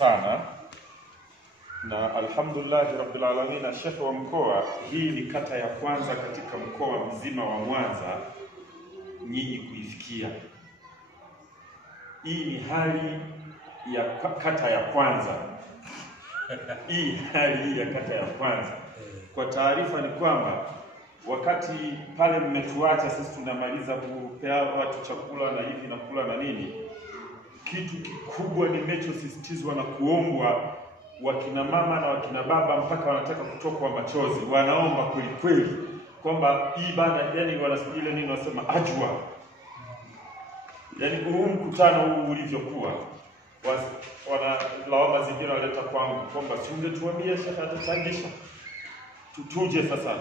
sana na alhamdulillah rabbil alamin. Sheikh wa mkoa, hii ni kata ya kwanza katika mkoa mzima wa Mwanza nyinyi kuifikia. Hii ni hali ya kata ya kwanza. Hii hali ya kata ya kwanza. Kwa taarifa ni kwamba wakati pale mmetuacha sisi tunamaliza kupea watu chakula na hivi na kula na nini, kitu kikubwa nimechosisitizwa na kuombwa wakina mama na wakina baba mpaka wanataka kutokwa machozi, wanaomba kweli kweli kwamba hii bana, yani wanasijile nini, wasema ajwa, yani huu mkutano huu ulivyokuwa, wanalawama zingine waleta kwangu kwamba si ungetuambia Sheikh atachangisha tuje sasa,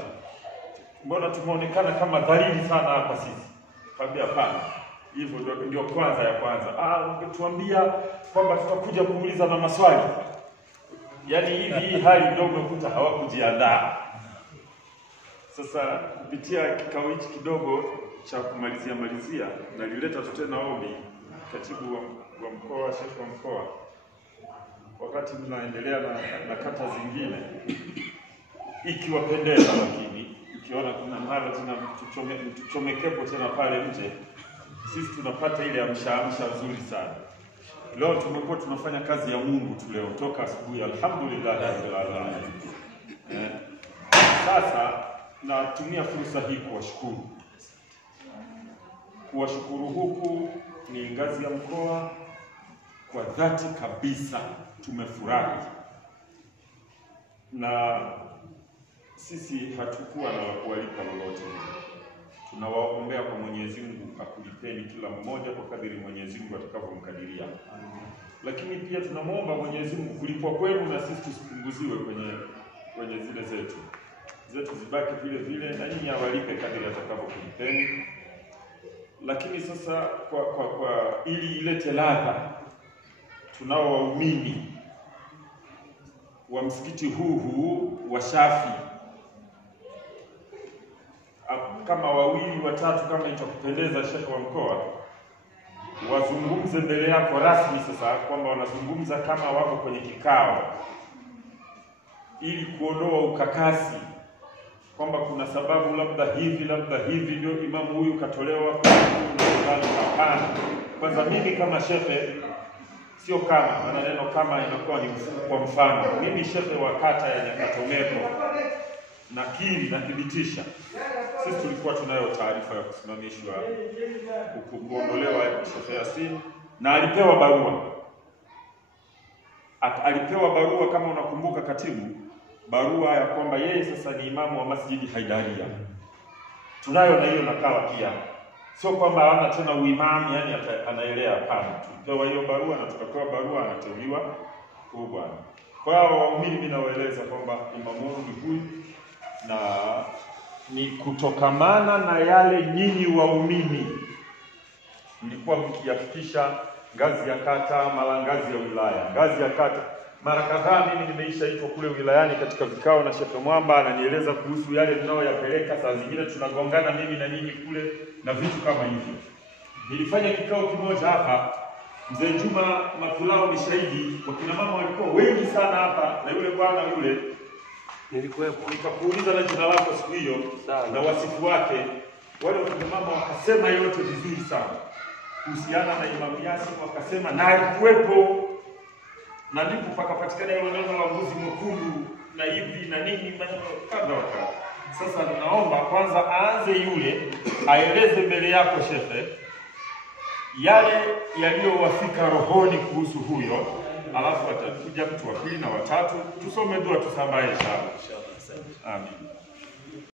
mbona tumeonekana kama dhalili sana hapa sisi. Kabla hapana, hivyo ndio kwanza ya kwanza. Ungetuambia kwamba tutakuja kuuliza na maswali. Yaani hii hali ndio umekuta hawakujiandaa. Sasa kupitia kikao hichi kidogo cha kumalizia nalileta tena ombi katibu wa mkoa, Sheikh wa mkoa, wakati mnaendelea na kata zingine, ikiwapendeza, lakini ukiona kuna mahali tena tuchomekepo tena pale nje, sisi tunapata ile amsha nzuri sana. Leo tumekuwa tunafanya kazi ya Mungu tu leo toka asubuhi, alhamdulillah rabbil alamin. Sasa natumia fursa hii kuwashukuru huku ni ngazi ya mkoa, kwa dhati kabisa tumefurahi, na sisi hatukuwa na kuwalipa lolote. Tunawaombea kwa Mwenyezi Mungu akulipeni kila mmoja kwa kadiri Mwenyezi Mungu atakavyomkadiria. Lakini pia tunamuomba Mwenyezi Mungu kulipwa kwenu na sisi tusipunguziwe kwenye zile zetu zibaki vile na nyinyi awalipe kadiri atakavyokulipeni. Lakini sasa kwa ili ilete ladha, tunao waumini wa msikiti huu wa Shafi kama wawili watatu, kama itakupendeza Sheikh wa mkoa, wazungumze mbele yako rasmi sasa, kwamba wanazungumza kama wako kwenye kikao, ili kuondoa ukakasi kwamba kuna sababu labda hivi ndio imamu huyu katolewa kwa hapana. Kwanza mimi kama shekhe, sio kama maneno kama inakuwa ni kwa mfano, mimi shekhe wa kata ya Nyakatomeko nakiri na thibitisha, sisi tulikuwa tunayo taarifa ya kusimamishwa kuondolewa Sheikh Yasin, na alipewa barua kama unakumbuka katibu, barua ya kwamba yeye sasa ni imamu wa Masjidi Haidaria. Tunayo na hiyo nakala pia, sio kwamba hana tena uimamu, yani anaelea, hapana. Tulipewa hiyo barua na tukapewa barua, anateuliwa huyu bwana. Kwa hiyo waumini mimi nawaeleza kwamba imamu ni huyu, na ni kutokamana na yale nyinyi waumini mlikuwa mkihakikisha ngazi ya kata, mara ngazi ya wilaya, ngazi ya kata. Mara kadhaa mimi nimeishaitwa kule wilayani katika vikao na Sheikh Mwamba, ananieleza kuhusu yale tunayoyapeleka, saa zingine tunagongana mimi na nyinyi kule na vitu kama hivyo. Nilifanya kikao kimoja hapa, Mzee Juma Mafulao ni shahidi, wakina mama walikuwa wengi sana hapa, na yule bwana yule nilikuwepo, nikakuuliza na jina lako siku hiyo na wasifu wake. Wale wakina mama wakasema yote vizuri sana kuhusiana na Imam Yasin, wakasema na alikuwepo, na ndipo pakapatikana ile neno la mbuzi mwekundu na hivi na nini maneno kadha. Sasa naomba kwanza aanze yule aeleze mbele yako shekhe yale yaliyowafika rohoni kuhusu huyo, alafu atakuja mtu wa pili na watatu, tusome dua tusambae inshallah. Amin.